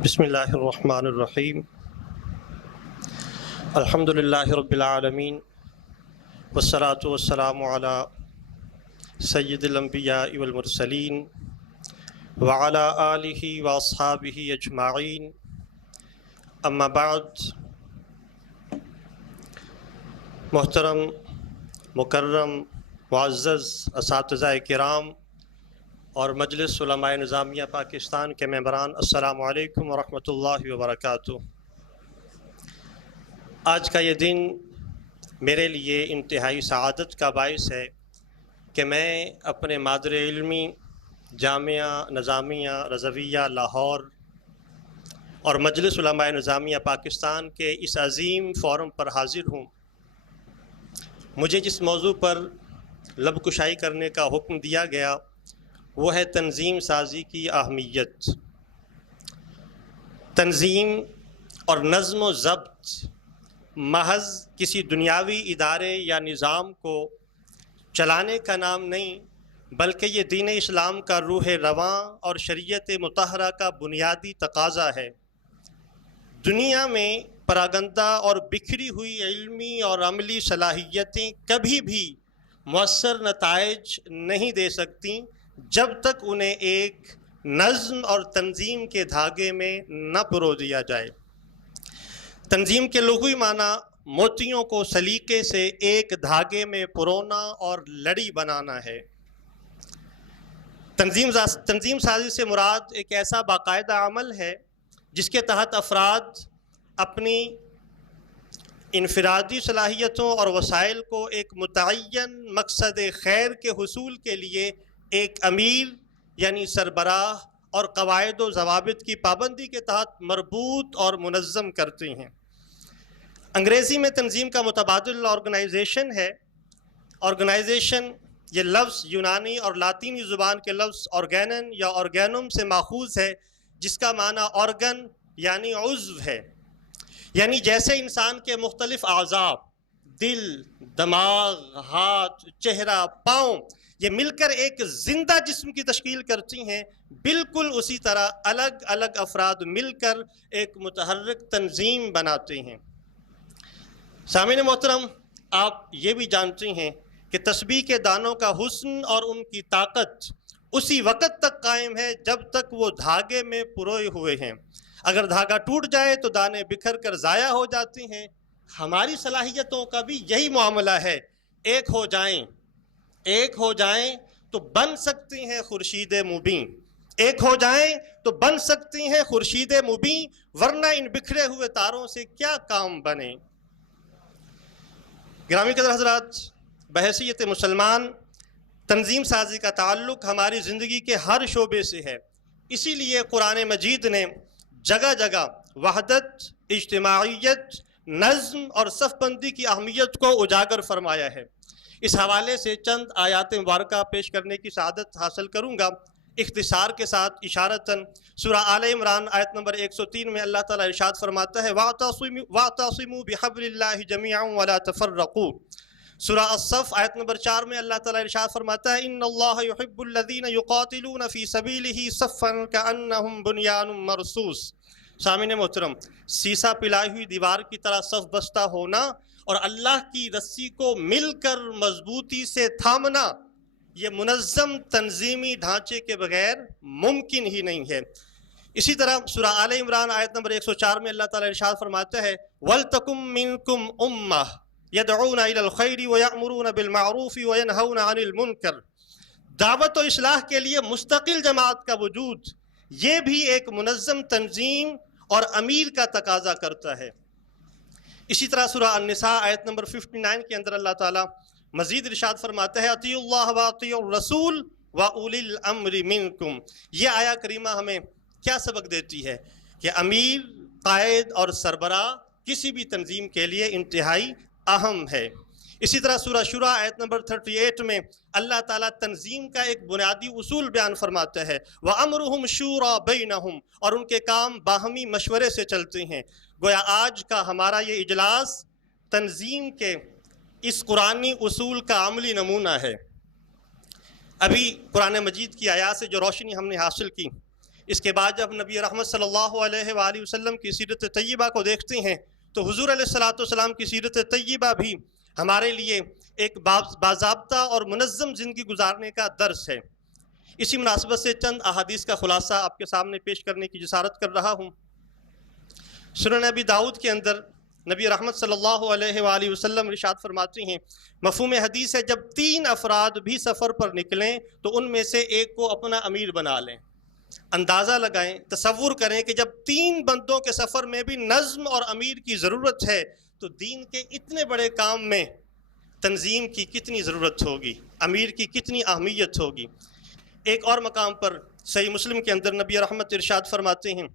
بسم اللہ الرحمن الرحیم الحمد للہ رب العالمین والصلاة والسلام علی سید الانبیاء والمرسلین وعلی آلہ واصحابہ اجمعین اما بعد۔ محترم مکرم معزز اساتذہ کرام اور مجلس علماء نظامیہ پاکستان کے ممبران، السلام علیکم ورحمۃ اللہ وبرکاتہ۔ آج کا یہ دن میرے لیے انتہائی سعادت کا باعث ہے کہ میں اپنے مادر علمی جامعہ نظامیہ رضویہ لاہور اور مجلس علماء نظامیہ پاکستان کے اس عظیم فورم پر حاضر ہوں۔ مجھے جس موضوع پر لب کشائی کرنے کا حکم دیا گیا وہ ہے تنظیم سازی کی اہمیت۔ تنظیم اور نظم و ضبط محض کسی دنیاوی ادارے یا نظام کو چلانے کا نام نہیں، بلکہ یہ دین اسلام کا روح رواں اور شریعت مطہرہ کا بنیادی تقاضا ہے۔ دنیا میں پراگندہ اور بکھری ہوئی علمی اور عملی صلاحیتیں کبھی بھی مؤثر نتائج نہیں دے سکتیں جب تک انہیں ایک نظم اور تنظیم کے دھاگے میں نہ پرو دیا جائے۔ تنظیم کے لغوی معنی موتیوں کو سلیقے سے ایک دھاگے میں پرونا اور لڑی بنانا ہے۔ تنظیم سازی سے مراد ایک ایسا باقاعدہ عمل ہے جس کے تحت افراد اپنی انفرادی صلاحیتوں اور وسائل کو ایک متعین مقصد خیر کے حصول کے لیے ایک امیر یعنی سربراہ اور قواعد و ضوابط کی پابندی کے تحت مربوط اور منظم کرتے ہیں۔ انگریزی میں تنظیم کا متبادل آرگنائزیشن ہے۔ آرگنائزیشن یہ لفظ یونانی اور لاطینی زبان کے لفظ آرگینن یا آرگینم سے ماخوذ ہے، جس کا معنی آرگن یعنی عضو ہے، یعنی جیسے انسان کے مختلف اعضاء دل، دماغ، ہاتھ، چہرہ، پاؤں یہ مل کر ایک زندہ جسم کی تشکیل کرتی ہیں، بالکل اسی طرح الگ الگ افراد مل کر ایک متحرک تنظیم بناتے ہیں۔ سامعین محترم، آپ یہ بھی جانتے ہیں کہ تسبیح کے دانوں کا حسن اور ان کی طاقت اسی وقت تک قائم ہے جب تک وہ دھاگے میں پروئے ہوئے ہیں۔ اگر دھاگا ٹوٹ جائے تو دانے بکھر کر ضائع ہو جاتے ہیں۔ ہماری صلاحیتوں کا بھی یہی معاملہ ہے۔ ایک ہو جائیں تو بن سکتی ہیں خورشید مبیں، ایک ہو جائیں تو بن سکتی ہیں خورشید مبیں، ورنہ ان بکھرے ہوئے تاروں سے کیا کام بنے۔ گرامی قدر حضرات، بحیثیت مسلمان تنظیم سازی کا تعلق ہماری زندگی کے ہر شعبے سے ہے۔ اسی لیے قرآن مجید نے جگہ جگہ وحدت، اجتماعیت، نظم اور صف بندی کی اہمیت کو اجاگر فرمایا ہے۔ اس حوالے سے چند آیات مبارکہ پیش کرنے کی سعادت حاصل کروں گا۔ اختصار کے ساتھ اشارتاً سورہ آل عمران آیت نمبر 103 میں اللہ تعالیٰ ارشاد فرماتا ہے وَاعْتَصِمُوا بِحَبْلِ اللَّهِ جَمِيعًا وَلَا تَفَرَّقُوا۔ سورہ الصف آیت نمبر 4 میں اللہ تعالیٰ ارشاد فرماتا ہے إِنَّ اللَّهَ يُحِبُّ الَّذِينَ يُقَاتِلُونَ فِي سَبِيلِهِ صَفًّا كَأَنَّهُمْ بُنْيَانٌ مَّرْصُوصٌ۔ سامعین محترم، سیسا پلائی ہوئی دیوار کی طرح صف بستہ ہونا اور اللہ کی رسی کو مل کر مضبوطی سے تھامنا یہ منظم تنظیمی ڈھانچے کے بغیر ممکن ہی نہیں ہے۔ اسی طرح سورہ آل عمران آیت نمبر 104 میں اللہ تعالیٰ ارشاد فرماتا ہے وَلْتَكُمْ مِنْكُمْ أُمَّةٌ يَدْعُونَ إِلَى الْخَيْرِ وَيَأْمُرُونَ بِالْمَعْرُوفِ وَيَنْهَوْنَ عَنِ الْمُنْكَرِ۔ دعوت و اصلاح کے لیے مستقل جماعت کا وجود یہ بھی ایک منظم تنظیم اور امیر کا تقاضا کرتا ہے۔ اسی طرح سورہ النساء آیت نمبر 59 کے اندر اللہ تعالیٰ مزید ارشاد فرماتا ہے اطیعوا اللہ واطیعوا الرسول واولی الامر منکم۔ یہ آیہ کریمہ ہمیں کیا سبق دیتی ہے کہ امیر، قائد اور سربراہ کسی بھی تنظیم کے لیے انتہائی اہم ہے۔ اسی طرح سورہ شورى آیت نمبر 38 میں اللہ تعالیٰ تنظیم کا ایک بنیادی اصول بیان فرماتا ہے وَأَمْرُهُمْ شُورَى بَيْنَهُمْ، اور ان کے کام باہمی مشورے سے چلتے ہیں۔ گویا آج کا ہمارا یہ اجلاس تنظیم کے اس قرآنی اصول کا عملی نمونہ ہے۔ ابھی قرآن مجید کی آیات سے جو روشنی ہم نے حاصل کی، اس کے بعد جب نبی رحمت صلی اللہ علیہ وآلہ وسلم کی سیرت طیبہ کو دیکھتے ہیں تو حضور علیہ الصلوۃ والسلام کی سیرت طیبہ بھی ہمارے لیے ایک باضابطہ اور منظم زندگی گزارنے کا درس ہے۔ اسی مناسبت سے چند احادیث کا خلاصہ آپ کے سامنے پیش کرنے کی جسارت کر رہا ہوں۔ سنن ابی داؤد کے اندر نبی رحمت صلی اللہ علیہ وآلہ وسلم ارشاد فرماتے ہیں، مفہوم حدیث ہے، جب 3 افراد بھی سفر پر نکلیں تو ان میں سے ایک کو اپنا امیر بنا لیں۔ اندازہ لگائیں، تصور کریں کہ جب 3 بندوں کے سفر میں بھی نظم اور امیر کی ضرورت ہے تو دین کے اتنے بڑے کام میں تنظیم کی کتنی ضرورت ہوگی، امیر کی کتنی اہمیت ہوگی۔ ایک اور مقام پر صحیح مسلم کے اندر نبی رحمت ارشاد فرماتے ہیں،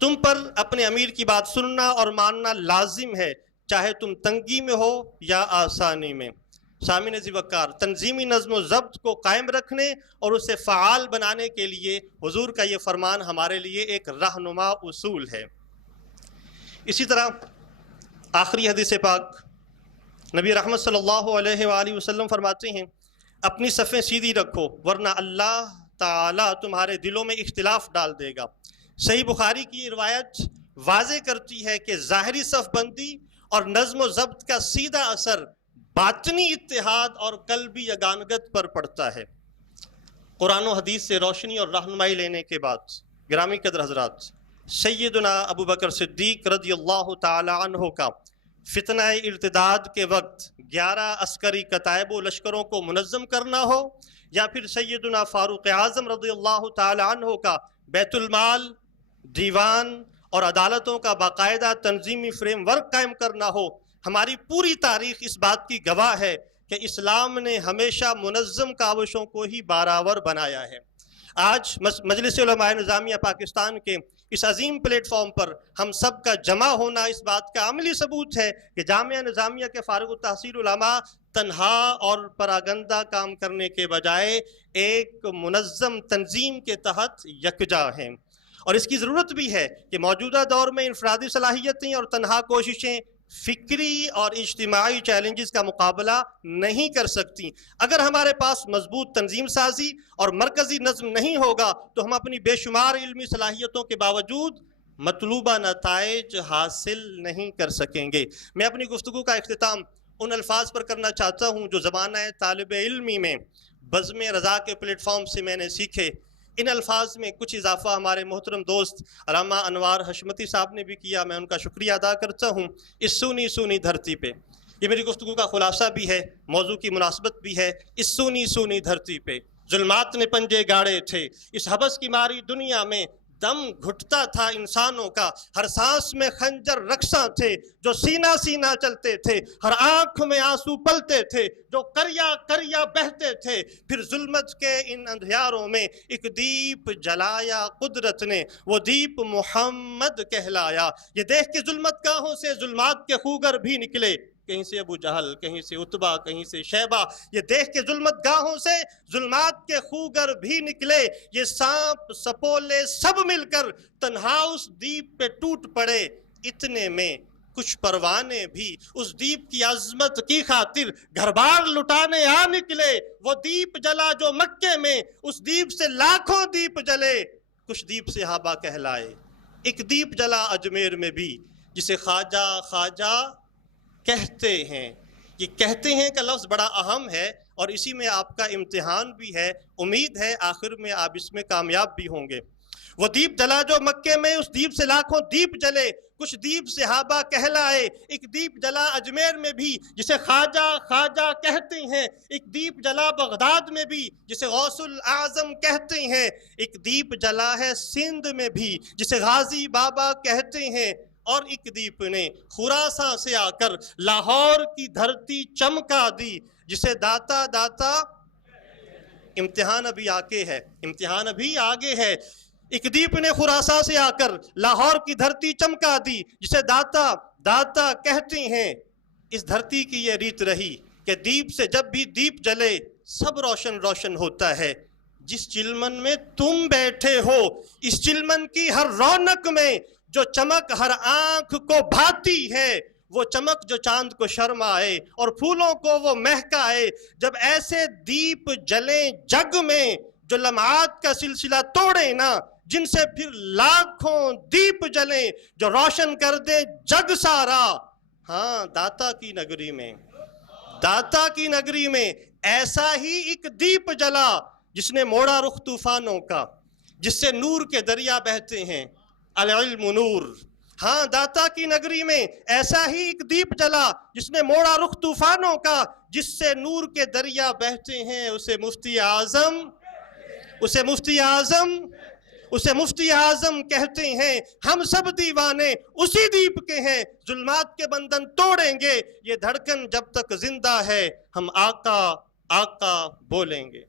تم پر اپنے امیر کی بات سننا اور ماننا لازم ہے، چاہے تم تنگی میں ہو یا آسانی میں۔ سامعین ذی وقار، تنظیمی نظم و ضبط کو قائم رکھنے اور اسے فعال بنانے کے لیے حضور کا یہ فرمان ہمارے لیے ایک رہنما اصول ہے۔ اسی طرح آخری حدیث پاک نبی رحمت صلی اللہ علیہ وآلہ وسلم فرماتے ہیں، اپنی صفیں سیدھی رکھو ورنہ اللہ تعالیٰ تمہارے دلوں میں اختلاف ڈال دے گا۔ صحیح بخاری کی یہ روایت واضح کرتی ہے کہ ظاہری صف بندی اور نظم و ضبط کا سیدھا اثر باطنی اتحاد اور قلبی یگانگت پر پڑتا ہے۔ قرآن و حدیث سے روشنی اور رہنمائی لینے کے بعد گرامی قدر حضرات، سیدنا ابو بکر صدیق رضی اللہ تعالی عنہ کا فتنہ ارتداد کے وقت 11 عسکری کتائب و لشکروں کو منظم کرنا ہو، یا پھر سیدنا فاروق اعظم رضی اللہ تعالی عنہ کا بیت المال، دیوان اور عدالتوں کا باقاعدہ تنظیمی فریم ورک قائم کرنا ہو، ہماری پوری تاریخ اس بات کی گواہ ہے کہ اسلام نے ہمیشہ منظم کاوشوں کو ہی بارآور بنایا ہے۔ آج مجلس علماء نظامیہ پاکستان کے اس عظیم پلیٹ فارم پر ہم سب کا جمع ہونا اس بات کا عملی ثبوت ہے کہ جامعہ نظامیہ کے فارغ التحصیل علماء تنہا اور پراگندہ کام کرنے کے بجائے ایک منظم تنظیم کے تحت یکجا ہیں، اور اس کی ضرورت بھی ہے کہ موجودہ دور میں انفرادی صلاحیتیں اور تنہا کوششیں فکری اور اجتماعی چیلنجز کا مقابلہ نہیں کر سکتی۔ اگر ہمارے پاس مضبوط تنظیم سازی اور مرکزی نظم نہیں ہوگا تو ہم اپنی بے شمار علمی صلاحیتوں کے باوجود مطلوبہ نتائج حاصل نہیں کر سکیں گے۔ میں اپنی گفتگو کا اختتام ان الفاظ پر کرنا چاہتا ہوں جو زمانہ طالب علمی میں بزم رضا کے پلیٹ فارم سے میں نے سیکھے۔ ان الفاظ میں کچھ اضافہ ہمارے محترم دوست علامہ انوار حشمتی صاحب نے بھی کیا، میں ان کا شکریہ ادا کرتا ہوں۔ اس سونی سونی دھرتی پہ، یہ میری گفتگو کا خلاصہ بھی ہے، موضوع کی مناسبت بھی ہے۔ اس سونی سونی دھرتی پہ ظلمات نے پنجے گاڑے تھے، اس حبس کی ماری دنیا میں دم گھٹتا تھا انسانوں کا، ہر سانس میں خنجر رقصاں تھے جو سینہ سینہ چلتے تھے، ہر آنکھ میں آنسو پلتے تھے جو کریا کریا بہتے تھے۔ پھر ظلمت کے ان اندھیاروں میں ایک دیپ جلایا قدرت نے، وہ دیپ محمد کہلایا۔ یہ دیکھ کے ظلمت گاہوں سے ظلمات کے خوگر بھی نکلے، کہیں سے ابو جہل، کہیں سے عتبہ، کہیں سے شیبہ۔ یہ دیکھ کے ظلمت گاہوں سے ظلمات کے خوگر بھی نکلے، یہ سانپ سپولے سب مل کر تنہا اس دیپ پہ ٹوٹ پڑے۔ اتنے میں کچھ پروانے بھی اس دیپ کی عظمت کی خاطر گھر بار لٹانے آ نکلے۔ وہ دیپ جلا جو مکے میں، اس دیپ سے لاکھوں دیپ جلے، کچھ دیپ صحابہ کہلائے۔ ایک دیپ جلا اجمیر میں بھی جسے خواجہ خواجہ کہتے ہیں۔ یہ کہتے ہیں کا لفظ بڑا اہم ہے اور اسی میں آپ کا امتحان بھی ہے۔ امید ہے آخر میں آپ اس میں کامیاب بھی ہوں گے۔ وہ دیپ جلا جو مکے میں، اس دیپ سے لاکھوں دیپ جلے، کچھ دیپ صحابہ کہلائے۔ ایک دیپ جلا اجمیر میں بھی جسے خواجہ خواجہ کہتے ہیں، ایک دیپ جلا بغداد میں بھی جسے غوث الاعظم کہتے ہیں، ایک دیپ جلا ہے سندھ میں بھی جسے غازی بابا کہتے ہیں، اور ایک دیپ نے خراساں سے آ کر لاہور کی دھرتی چمکا دی جسے داتا داتا۔ امتحان ابھی آگے ہے، امتحان ابھی آگے ہے۔ ایک دیپ نے خراساں سے آ کر لاہور کی دھرتی چمکا دی جسے داتا داتا کہتے ہیں۔ اس دھرتی کی یہ ریت رہی کہ دیپ سے جب بھی دیپ جلے سب روشن روشن ہوتا ہے۔ جس چلمن میں تم بیٹھے ہو، اس چلمن کی ہر رونق میں جو چمک ہر آنکھ کو بھاتی ہے، وہ چمک جو چاند کو شرم آئے اور پھولوں کو وہ مہکائے۔ جب ایسے دیپ جلیں جگ میں جو لمحات کا سلسلہ توڑے نا، جن سے پھر لاکھوں دیپ جلیں جو روشن کر دے جگ سارا. ہاں داتا کی نگری میں، داتا کی نگری میں ایسا ہی ایک دیپ جلا جس نے موڑا رخ طوفانوں کا، جس سے نور کے دریا بہتے ہیں. العلم نور. ہاں داتا کی نگری میں ایسا ہی ایک دیپ جلا جس نے موڑا رخ طوفانوں کا، جس سے نور کے دریا بہتے ہیں. اسے مفتی اعظم، اسے مفتی اعظم، اسے مفتی اعظم کہتے ہیں. ہم سب دیوانے اسی دیپ کے ہیں، ظلمات کے بندھن توڑیں گے. یہ دھڑکن جب تک زندہ ہے ہم آقا آقا بولیں گے.